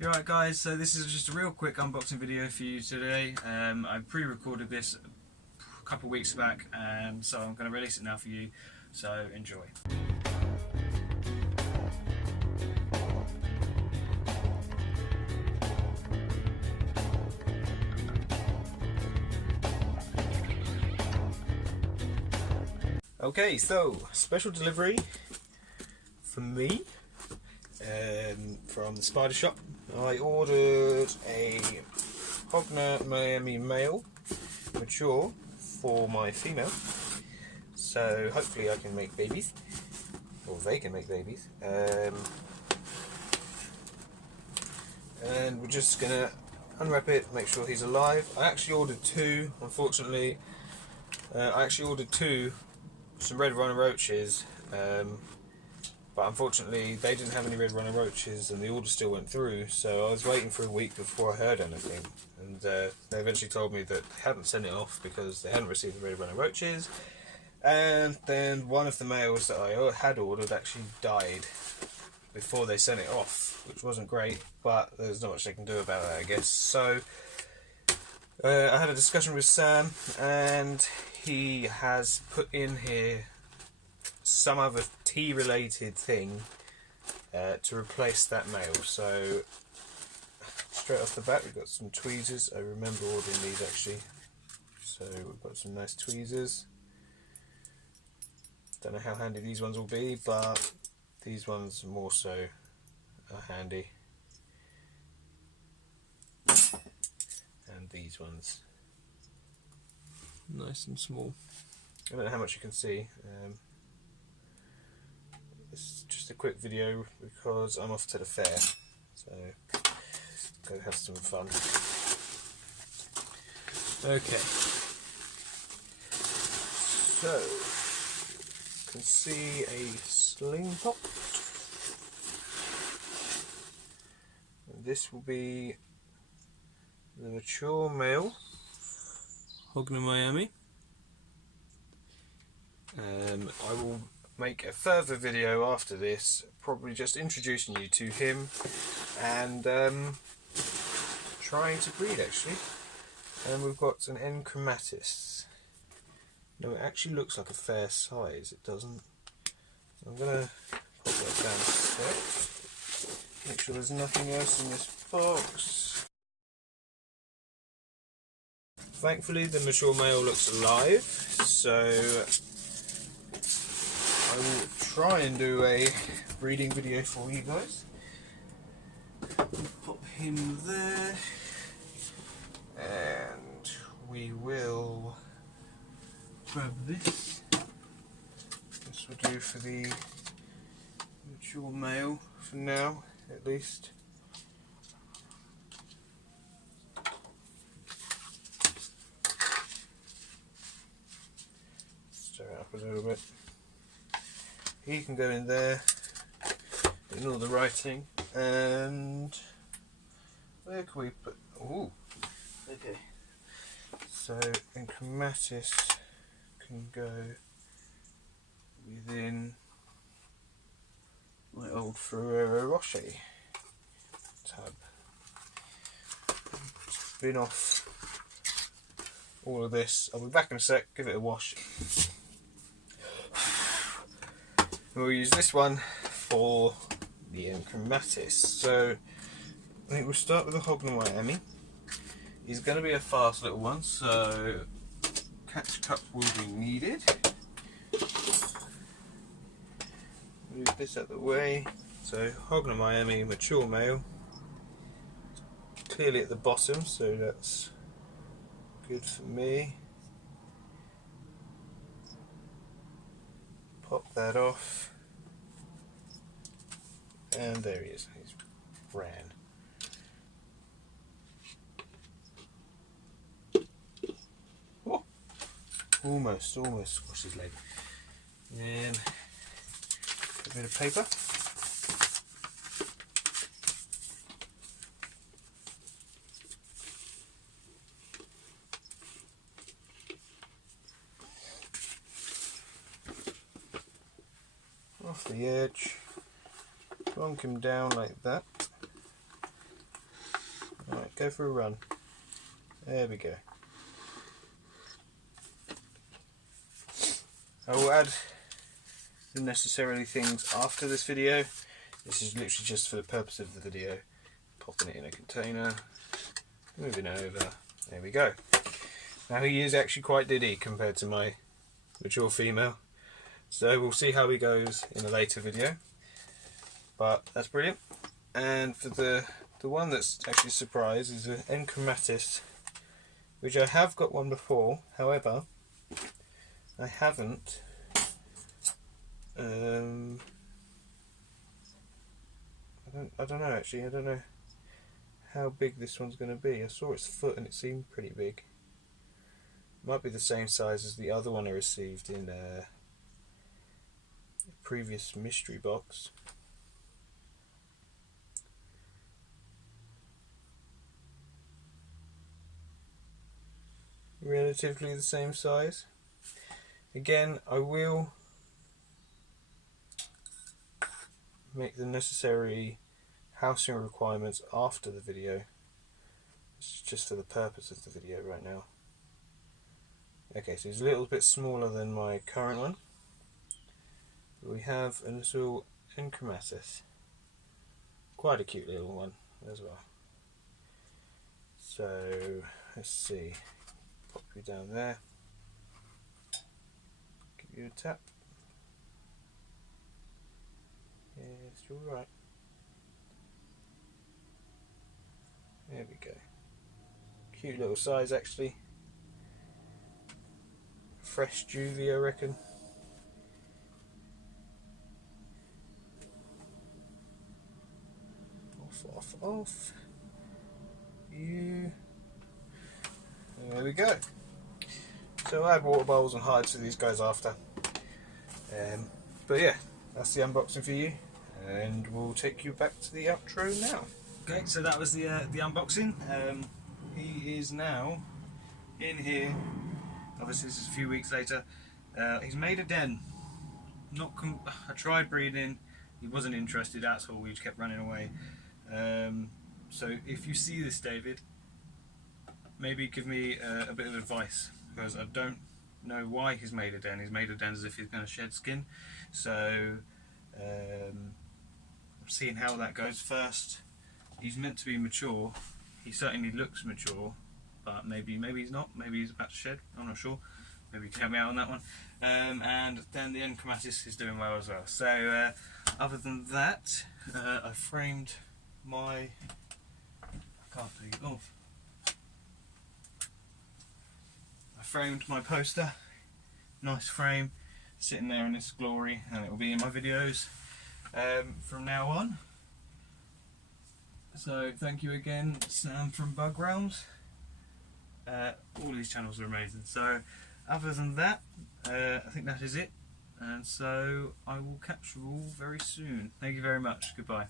You're right, guys, so this is just a real quick unboxing video for you today. I pre-recorded this a couple of weeks back, so I'm going to release it now for you, so enjoy. Okay, so special delivery from me from the Spider Shop. I ordered a Hogner Miami male mature for my female, so hopefully I can make babies, or they can make babies, and we're just gonna unwrap it, make sure he's alive. I actually ordered two, unfortunately. I actually ordered some red runner roaches, but unfortunately they didn't have any red runner roaches and the order still went through, so I was waiting for a week before I heard anything, and they eventually told me that they hadn't sent it off because they hadn't received the red runner roaches. And then one of the males that I had ordered actually died before they sent it off, which wasn't great, but there's not much they can do about it, I guess. So I had a discussion with Sam, and he has put in here some other tea related thing to replace that male. So straight off the bat we've got some tweezers. I remember ordering these actually, so we've got some nice tweezers. Don't know how handy these ones will be, but these ones more so are handy, and these ones nice and small. I don't know how much you can see. It's just a quick video because I'm off to the fair, so go have some fun. Okay, so you can see a sling top, and this will be the mature male Hogner Miami. I will make a further video after this, probably just introducing you to him and trying to breed actually. And we've got an N. chromatis. No, it actually looks like a fair size, it doesn't. So I'm going to pop that down a sec, make sure there's nothing else in this box. Thankfully the mature male looks alive, so I will try and do a breeding video for you guys. Pop him there, and we will grab this. This will do for the mature male for now, at least. Stir it up a little bit. He can go in there, ignore the writing, and where can we put, ooh, okay, so N. chromatis can go within my old Ferrero Rocher tub. Bin off all of this, I'll be back in a sec, give it a wash. We'll use this one for the N. chromatis. So I think we'll start with the Hogner Miami. He's going to be a fast little one, so catch cup will be needed. Move this out of the way. So Hogner Miami, mature male. Clearly at the bottom, so that's good for me. Pop that off, and there he is, he's ran. Oh, almost squashed his leg. And a bit of paper. Off the edge, plonk him down like that, go for a run. There we go. I will add the necessary things after this video. This is literally just for the purpose of the video. Popping it in a container, moving it over. There we go. Now he is actually quite diddy compared to my mature female. So we'll see how he goes in a later video. But that's brilliant. And for the one that's actually a surprise is an Enchromatus, which I have got one before. However, I haven't I don't know actually. I don't know how big this one's going to be. I saw its foot and it seemed pretty big. Might be the same size as the other one I received in a previous mystery box. Relatively the same size. Again, I will make the necessary housing requirements after the video. This is just for the purpose of the video right now. Okay, so it's a little bit smaller than my current one. But we have a little Enchromatus. Quite a cute little one as well. So, let's see. Pop you down there. Give you a tap. Yes, you're right. There we go. Cute little size actually. Fresh juvie, I reckon. Off. You. There we go. So I add water bowls and hides for these guys after. But yeah, that's the unboxing for you, and we'll take you back to the outro now. Okay, so that was the unboxing. He is now in here. Obviously, this is a few weeks later. He's made a den. I tried breeding. He wasn't interested at all. We just kept running away. So if you see this, David, maybe give me a bit of advice, because I don't know why he's made a den. He's made a den as if he's going to shed skin. So I'm seeing how that goes first. He's meant to be mature. He certainly looks mature, but maybe he's not. Maybe he's about to shed. I'm not sure. Maybe you can help me out on that one. And then the Enchromatus is doing well as well. So other than that, I framed my... I can't take it off. I framed my poster. Nice frame, sitting there in its glory, and it will be in my videos from now on. So thank you again, Sam from Bug Realms. All these channels are amazing. So other than that, I think that is it, and so I will catch you all very soon. Thank you very much. Goodbye.